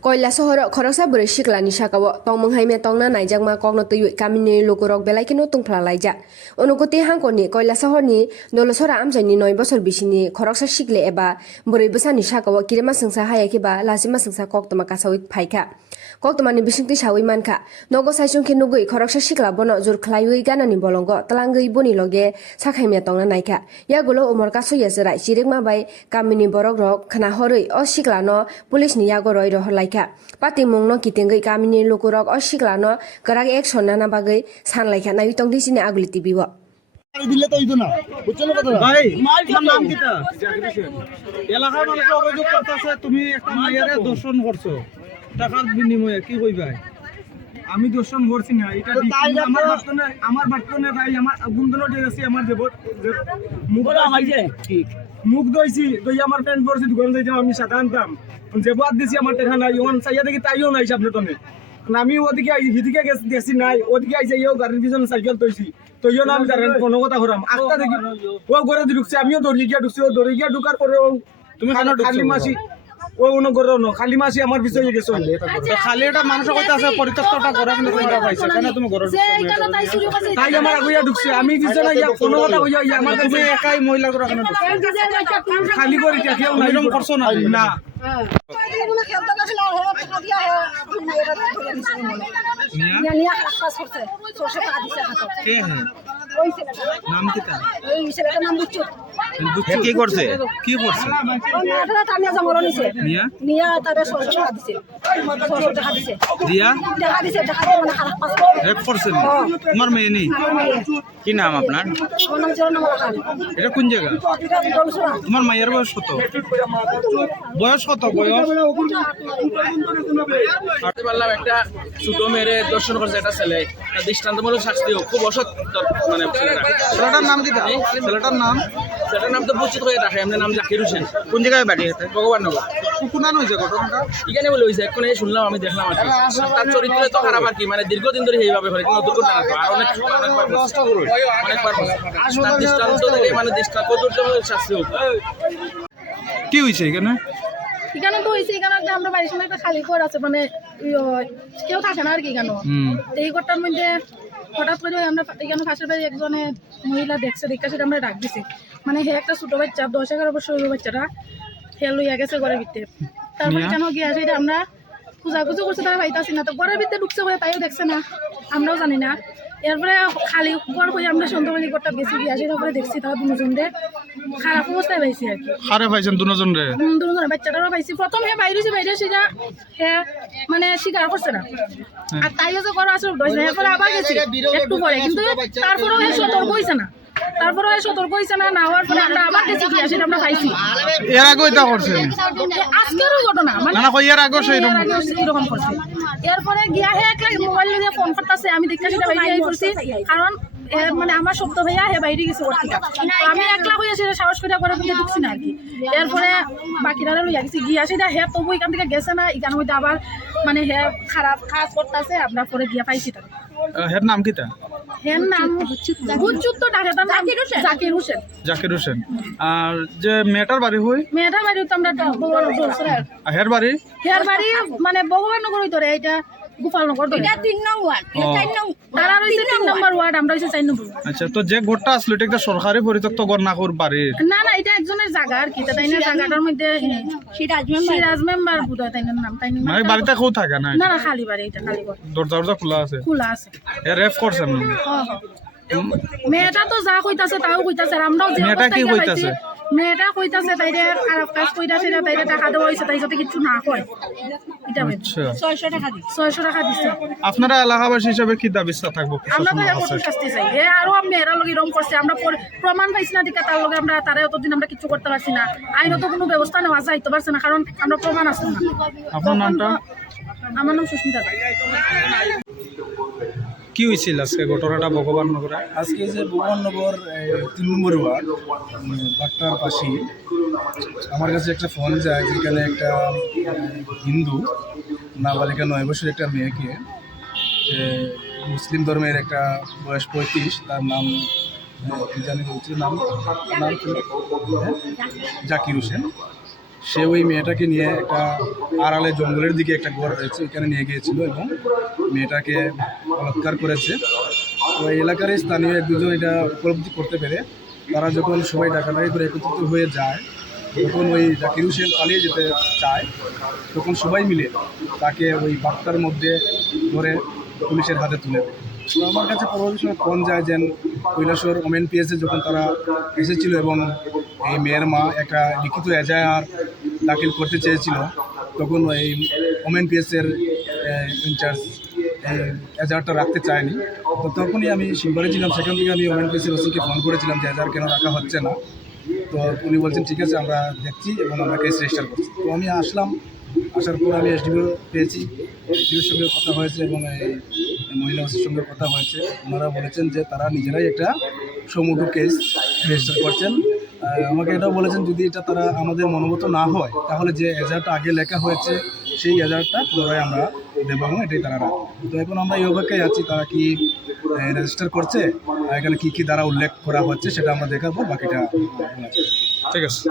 Koila sohor khoroksa bure shiklani shakawo tongmonghay me tongna naijangma kokno tuyu kamini lokorok belaikino tungphlalaijak onukuti hangkoni koila sohorni nolosora amjaini 9 bosor bisini khoroksa shikle eba bure busani shakawo kirema singsa hayakiba lasima singsa koktoma kasawi phaika koktomani bisingti sawi manka nogo saisungke nugui khoroksa shikla bono jur khlaiwi ganani bolongo talangui boni loge sakhaime tongna naika yagulo umorka soyasera chirikma bai kamini borok rok khana horui o shiklano pulisni yago roi rohorlai pati mungno kitengai kamini lokorok o shiklano karak action nana bagai sanlaika nawi tongdi sine aguli tibiwo দিলে তো হইতো না বুঝছো কথা ভাই তোমার নাম কিটা এলাকার মানুষ অভিযোগ করতেছে তুমি একটা মাইয়ারে দর্শন করছো টাকার বিনিময়ে কি কইবা আমি দর্শন করছি না এটা আমার বার্তনে ভাই আমার গুন্দন গেছি আমার দেব মুখ আমাইছে ঠিক মুখ দইছি দই আমার ফ্রেন্ড করছি দোকান যাইতাম আমি সাদা আনতাম যে বাদ দিছি আমার টাকা নাই ওন চাইয়া দেখি তাইও নাই সামনে তনে আমি ওদিকে হিদিকে গেছি নাই ওদিকে আইছে ইও গাড়ির পিছনে সাইকেল তৈছি তো ইও না আমি দাঁড়ান কোনো কথা করাম আস্তা দেখি ও ঘরে ঢুকছে আমিও দৌড়ি গিয়া ঢুকছি ও দৌড়ি গিয়া ঢুকার পরে তুমি খালি মাসি ও উনো ঘরে ন খালি মাসি আমার পিছনে গেছে খালি এটা মানুষ কথা আছে পরিত্যক্তটা ঘরে কিন্তু তোমরা পাইছো কেন তুমি ঘরে তাই আমার আগুয়া ঢুকছে আমি পিছনে ইয়া কোনো কথা কইয়া ইয়া আমার তুমি একাই মহিলা ঘরে কেন খালি করে কেউ নাই এরকম করছো না না নাম কিটা কি করছে কি করছে মিয়া মিয়া তারে 600 টাকা দিছে 600 টাকা দিছে দিয়া টাকা দিছে টাকা মানে খারাপ পাস রেপ করছেন তোমার মেয়ে নেই কি নাম আপনার আমার নাম জরনামালা খান এটা কোন জায়গা এটা দলসরা তোমার মায়ের বয়স কত বয়স হাতে পারলাম একটা ছোট মেরে দর্শন করছে একটা ছেলে দৃষ্টান্তমূলক শাস্তি হোক খুব অসৎ মানে ছেলেটার নাম কি ছেলেটার নাম তো পরিচিত হয়ে রাখে এমনি নাম জাকির হোসেন কোন জায়গায় বাড়ি আছে ভগবাননগর কোনান হয়েছে ঘটনাটা এখানে বলে হয়েছে এখন শুনলাম আমি দেখলাম আর কি তার চরিত্র তো খারাপ আর কি মানে দীর্ঘদিন ধরে এইভাবে করে কোনো দুর্ঘটনা না আর অনেকবার তার দৃষ্টান্ত থেকে মানে কতটুকু শাস্তি হোক কি হয়েছে এখানে এখানে তো হয়েছে এখানে একটা আমরা বাড়ির সামনে একটা খালি ঘর আছে মানে কেউ থাকে না আর কি এখানে এই ঘরটার মধ্যে হঠাৎ করে আমরা এখানে পাশের বাড়ি একজনে মহিলা দেখছে দেখা সেটা আমরা ডাক দিছি মানে হে একটা ছোট বাচ্চা 10-11 বছরের বাচ্চাটা হে লইয়া গেছে ঘরের ভিতরে তারপরে কেন গিয়া সেটা আমরা খুঁজাখুঁজি করছি তারা পাইতাছি না তো ঘরের ভিতরে ঢুকছে বলে তাইও দেখছে না আমরাও জানি না এরপরে খালি ঘর হয়ে আমরা সন্ধ্যাবাড়ি ঘরটা বেশি গিয়া তারপরে দেখছি তারা দুজনরে খারাপ অবস্থায় পাইছি আর কি খারাপ পাইছেন দুজনরে দুজনের বাচ্চাটারও পাইছি প্রথম হে বাইরে সেটা হে মানে স্বীকার করছে না আর তাইও যে ঘর আসলে এরপরে আবার গেছি একটু পরে কিন্তু তারপরেও হে সতর্ক হয়েছে না না হওয়ার পরে আমরা আবার গেছি গিয়া সেটা আমরা পাইছি এর আগে এটা করছেন আজকেরও ঘটনা মানে না কই এর আগে এরকম করছে এরপরে গিয়া হে একটা মোবাইল দিয়ে ফোন করতেছে আমি দেখতে সেটা বাইরে করছি কারণ মানে আমার শব্দ ভাইয়া হে বাইরে গেছে ওর থেকে আমি একলা হয়ে সেটা সাহস করে করে ঢুকছি না আর কি এরপরে বাকিরা লইয়া গেছি গিয়া সেটা হে তবু এখান থেকে গেছে না এখানে মধ্যে আবার মানে হে খারাপ কাজ করতেছে আপনার পরে গিয়া পাইছি তার হের নাম কিটা হের নাম বুঝছুত তো ডাকে তার নাম জাকির হোসেন আর যে মেয়েটার বাড়ি হই মেয়েটার বাড়ি তো আমরা হের বাড়ি মানে ভগবাননগর ধরে এটা গোপালনগর এটা 3 নং ওয়ার্ড এটা 4 নং তারা রইছে 3 নম্বর ওয়ার্ড আমরা হইছে 4 নম্বর আচ্ছা তো যে ঘরটা আসলে এটা একটা সরকারি পরিত্যক্ত ঘর না কর বাড়ি না এটা একজনের জায়গা আর কি তাই না জায়গাটার মধ্যে সিরাজ মেম্বার বুঝা তাই নাম তাই না মানে বাড়িতে কেউ থাকে না না খালি বাড়ি এটা খালি ঘর দরজা খোলা আছে এ রেফ করছেন মেয়েটা তো যা কইতাছে তাও কইতাছে আমরাও যে মেয়েটা কি কইতাছে মেয়েটা কইতাছে তাইরে খারাপ কাজ কইতাছে তাইরে টাকা দেওয়া হইছে তাই যাতে কিছু না হয় এটা আচ্ছা 600 টাকা দিছে আপনারা এলাকাবাসী হিসেবে কি দাবি থাকবো আমরা তো কঠোর শাস্তি চাই আরো মেয়েরা লগে এরকম করছে আমরা প্রমাণ পাইছি না দিকে তার লগে আমরা তারে অতদিন আমরা কিছু করতে পারছি না আইনত কোনো ব্যবস্থা নেওয়া যাইতে পারছে না কারণ আমরা প্রমাণ আছে না আপনার নামটা আমার নাম সুস্মিতা কি হয়েছিল আজকে ঘটনাটা ভগবাননগরে আজকে যে ভগবাননগর 3 নম্বর ওয়ার্ড বাট্টার পাশে আমার কাছে একটা ফোন যায় যেখানে একটা হিন্দু নাবালিকা 9 বছরের একটা মেয়েকে মুসলিম ধর্মের একটা বয়স 35 তার নাম কি জানি বলছে নাম জাকির হোসেন সে ওই মেয়েটাকে নিয়ে একটা আড়ালে জঙ্গলের দিকে একটা ঘর রয়েছে ওইখানে নিয়ে গিয়েছিল এবং মেয়েটাকে বলাৎকার করেছে। তো এই এলাকার স্থানীয় এক দুজন এটা উপলব্ধি করতে পেরে তারা যখন সবাই ডাকাডাকি করে একত্রিত হয়ে যায়, যখন ওই জাকির হোসেন পালিয়ে যেতে চায়, তখন সবাই মিলে তাকে ওই বাক্তার মধ্যে ধরে পুলিশের হাতে তুলে দেয়। তো আমার কাছে পরবর্তী সময় ফোন যায় যে কৈলাসহর ওমেন পিএসে যখন তারা এসেছিল এবং এই মেয়ের মা একটা লিখিত এজাহার দাখিল করতে চেয়েছিল, তখন এই ওমেন পিএসের ইনচার্জ এই এজাহারটা রাখতে চায়নি। তো তখনই আমি শিলবাড়ি ছিলাম, সেখান থেকে আমি ওমেন পিএসের ওসিকে ফোন করেছিলাম যে এজাহার কেন রাখা হচ্ছে না। তো উনি বলছেন ঠিক আছে আমরা দেখছি এবং আমরা কেস রেজিস্টার করছি। তো আমি আসলাম, আসার পর আমি এসডিও পেয়েছি, এসডিওর সঙ্গে কথা হয়েছে এবং এই মহিলা ওসির সঙ্গে কথা হয়েছে। ওনারা বলেছেন যে তারা নিজেরাই একটা সমুদ্র কেস রেজিস্টার করছেন। আমাকে এটাও বলেছেন যদি এটা তারা আমাদের মনোমত না হয় তাহলে যে এজাহারটা আগে লেখা হয়েছে সেই এজাহারটা পুনরায় আমরা দেবো এবং এটাই তারা রাখবো। তো এখন আমরা এই অপেক্ষায় আছি তারা কি রেজিস্টার করছে, এখানে কী কী দ্বারা উল্লেখ করা হচ্ছে সেটা আমরা দেখাবো, বাকিটা ঠিক আছে।